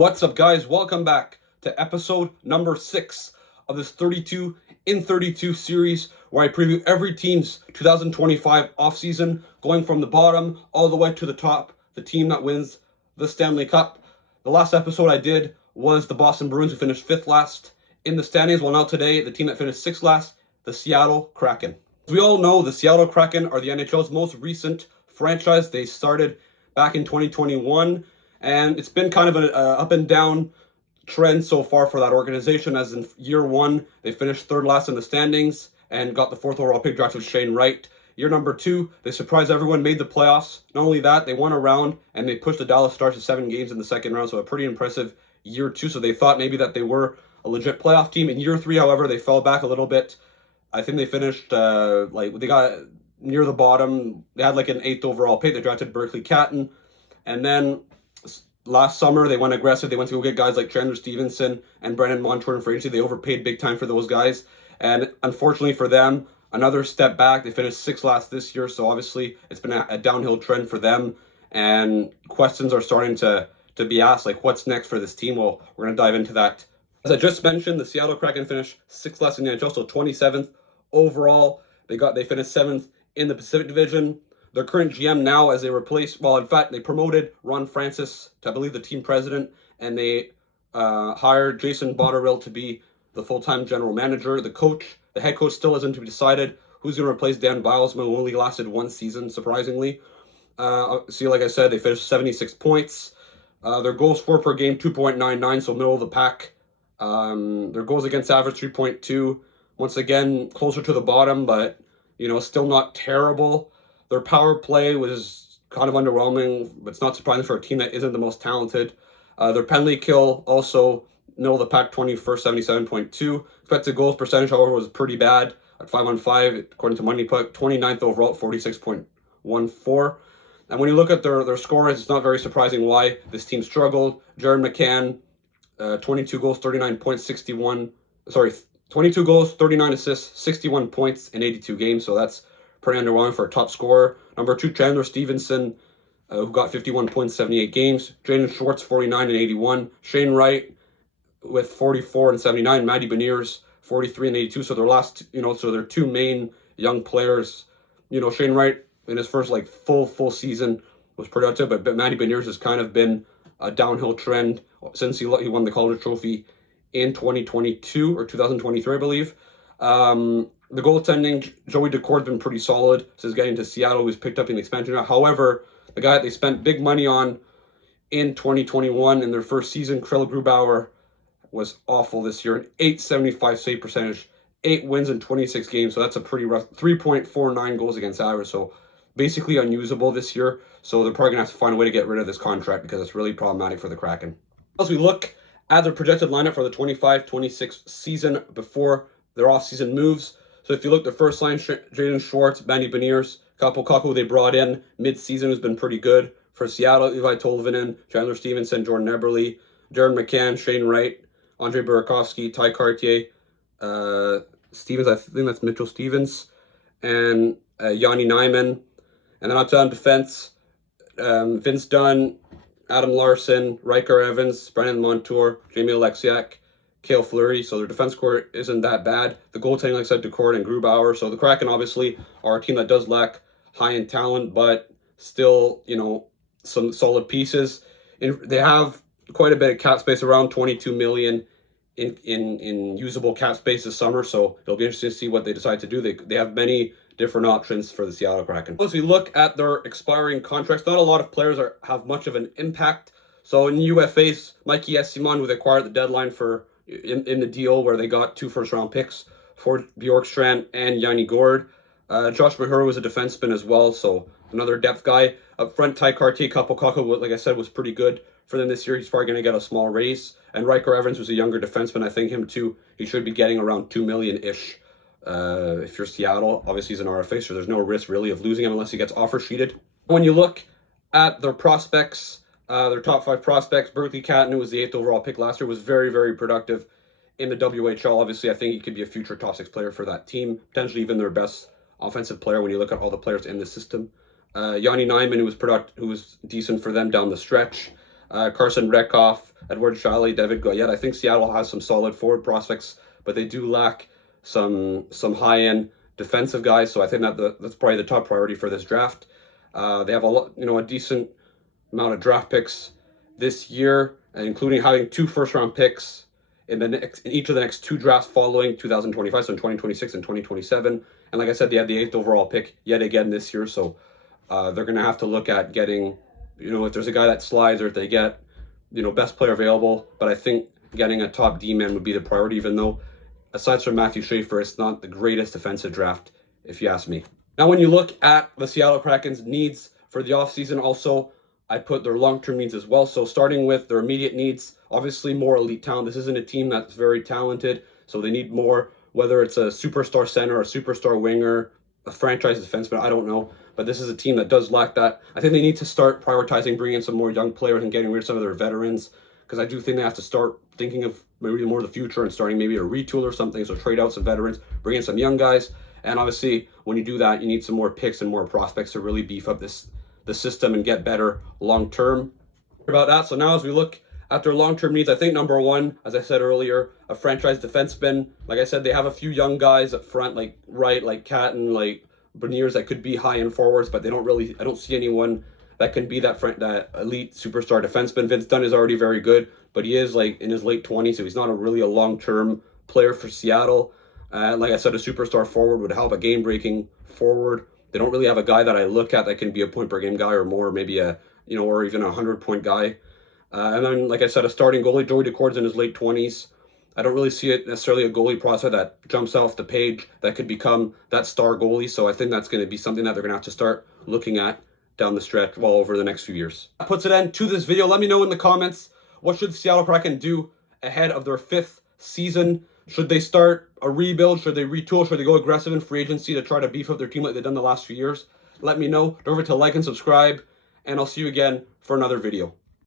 What's up, guys? Welcome back to episode number 6 of this 32 in 32 series where I preview every team's 2025 offseason, going from the bottom all the way to the top, the team that wins the Stanley Cup. The last episode I did was the Boston Bruins, who finished 5th last in the standings. Well, now today, the team that finished 6th last, the Seattle Kraken. As we all know, the Seattle Kraken are the NHL's most recent franchise. They started back in 2021. And it's been kind of an up and down trend so far for that organization, as in year 1, they finished 3rd last in the standings and got the 4th overall pick drafted Shane Wright. Year number 2, they surprised everyone, made the playoffs. Not only that, they won a round and they pushed the Dallas Stars to 7 games in the second round, so a pretty impressive year 2. So they thought maybe that they were a legit playoff team. In year 3, however, they fell back a little bit. I think they finished, they got near the bottom. They had like an 8th overall pick. They drafted Berkeley Catton. And then last summer, they went aggressive. They went to go get guys like Chandler Stevenson and Brendan Montour in free agency. They overpaid big time for those guys. And unfortunately for them, another step back. They finished 6th last this year. So obviously, it's been a downhill trend for them. And questions are starting to be asked, like, what's next for this team? Well, we're going to dive into that. As I just mentioned, the Seattle Kraken finished 6th last in the NHL, so 27th overall. They finished 7th in the Pacific Division. Their current GM now, as they they promoted Ron Francis to, I believe, the team president, and they hired Jason Botterill to be the full-time general manager. The head coach still hasn't to be decided who's going to replace Dan Bilesman, who only lasted 1 season, surprisingly. Like I said, they finished 76 points. Their goals for per game, 2.99, so middle of the pack. Their goals against average, 3.2. Once again, closer to the bottom, but, still not terrible. Their power play was kind of underwhelming, but it's not surprising for a team that isn't the most talented. Their penalty kill, also middle of the pack, 21st, 77.2. Expected goals percentage, however, was pretty bad at 5-on-5, according to Money Puck. 29th overall at 46.14. And when you look at their scores, it's not very surprising why this team struggled. Jared McCann, 22 goals, 39 points, 22 goals, 39 assists, 61 points in 82 games, so that's pretty underwhelming for a top scorer. Number 2, Chandler Stevenson, who got 51 points, 78 games. Jaden Schwartz, 49 and 81. Shane Wright with 44 and 79. Matty Beniers, 43 and 82. So their 2 main young players. Shane Wright in his first full season was productive, but Matty Beniers has kind of been a downhill trend since he won the Calder Trophy in 2022 or 2023, I believe. The goaltending, Joey Decor's been pretty solid since getting to Seattle, who's picked up in the expansion round. However, the guy that they spent big money on in 2021 in their first season, Krill Grubauer, was awful this year. An .875 save percentage, 8 wins in 26 games, so that's a pretty rough 3.49 goals against average. So basically unusable this year. So they're probably going to have to find a way to get rid of this contract because it's really problematic for the Kraken. As we look at their projected lineup for the 25-26 season before their offseason moves, so if you look, the first line, Jaden Schwartz, Matty Beniers, Kaapo Kakko they brought in mid-season has been pretty good. For Seattle, Levi Tolvanen, Chandler Stevenson, Jordan Eberle, Jared McCann, Shane Wright, Andre Burakovsky, Ty Cartier, Stevens, I think that's Mitchell Stevens, and Yanni Nyman. And then on defense, Vince Dunn, Adam Larson, Riker Evans, Brendan Montour, Jamie Alexiak, Cale Fleury. So their defense core isn't that bad. The goaltending, like I said, Decor and Grubauer. So the Kraken obviously are a team that does lack high-end talent, but still, some solid pieces. They have quite a bit of cap space, around $22 million in usable cap space this summer. So it'll be interesting to see what they decide to do. They have many different options for the Seattle Kraken. As we look at their expiring contracts, not a lot of players have much of an impact. So in UFAs, Mikey Esimon, who they acquired at the deadline in the deal where they got 2 first-round picks for Bjorkstrand and Yanni Gourde. Josh Mahura was a defenseman as well, so another depth guy. Up front, Ty Cartier, Kaapo Kakko, like I said, was pretty good for them this year. He's probably going to get a small raise. And Riker Evans was a younger defenseman. I think him too, he should be getting around $2 million-ish. If you're Seattle, obviously he's an RFA, so there's no risk really of losing him unless he gets offer sheeted. When you look at their prospects, their top 5 prospects, Berkeley Catton, who was the 8th overall pick last year, was very, very productive in the WHL. Obviously, I think he could be a future top 6 player for that team, potentially even their best offensive player when you look at all the players in the system. Yanni Nyman, who was decent for them down the stretch. Carson Rekoff, Edward Shalley, David Goyette. I think Seattle has some solid forward prospects, but they do lack some high-end defensive guys. So I think that's probably the top priority for this draft. They have a decent amount of draft picks this year, including having 2 first-round picks in each of the next 2 drafts following 2025, so in 2026 and 2027. And like I said, they have the 8th overall pick yet again this year, so they're going to have to look at getting, if there's a guy that slides, or if they get, best player available. But I think getting a top D-man would be the priority, even though, aside from Matthew Schaefer, it's not the greatest defensive draft, if you ask me. Now, when you look at the Seattle Kraken's needs for the offseason, also, I put their long-term needs as well. So starting with their immediate needs, obviously more elite talent. This isn't a team that's very talented, so they need more, whether it's a superstar center, a superstar winger, a franchise defenseman, I don't know. But this is a team that does lack that. I think they need to start prioritizing bringing in some more young players and getting rid of some of their veterans, because I do think they have to start thinking of maybe more of the future and starting maybe a retool or something. So trade out some veterans, bring in some young guys. And obviously, when you do that, you need some more picks and more prospects to really beef up the system and get better long term. About that. So now as we look at their long term needs, I think number one, as I said earlier, a franchise defenseman. Like I said, they have a few young guys up front, like Wright, like Catton, like Beniers, that could be high end forwards, but I don't see anyone that can be that elite superstar defenseman. Vince Dunn is already very good, but he is like in his late 20s, so he's not really a long term player for Seattle. Like I said, a superstar forward would help, a game breaking forward. They don't really have a guy that I look at that can be a point per game guy or more, maybe or even a 100-point guy. And then, like I said, a starting goalie. Joey Decord's in his late 20s. I don't really see it necessarily a goalie prospect that jumps off the page that could become that star goalie. So I think that's going to be something that they're going to have to start looking at down the stretch, over the next few years. That puts an end to this video. Let me know in the comments, what should Seattle Kraken do ahead of their 5th season? Should they start a rebuild? Should they retool? Should they go aggressive in free agency to try to beef up their team like they've done the last few years? Let me know. Don't forget to like and subscribe, and I'll see you again for another video.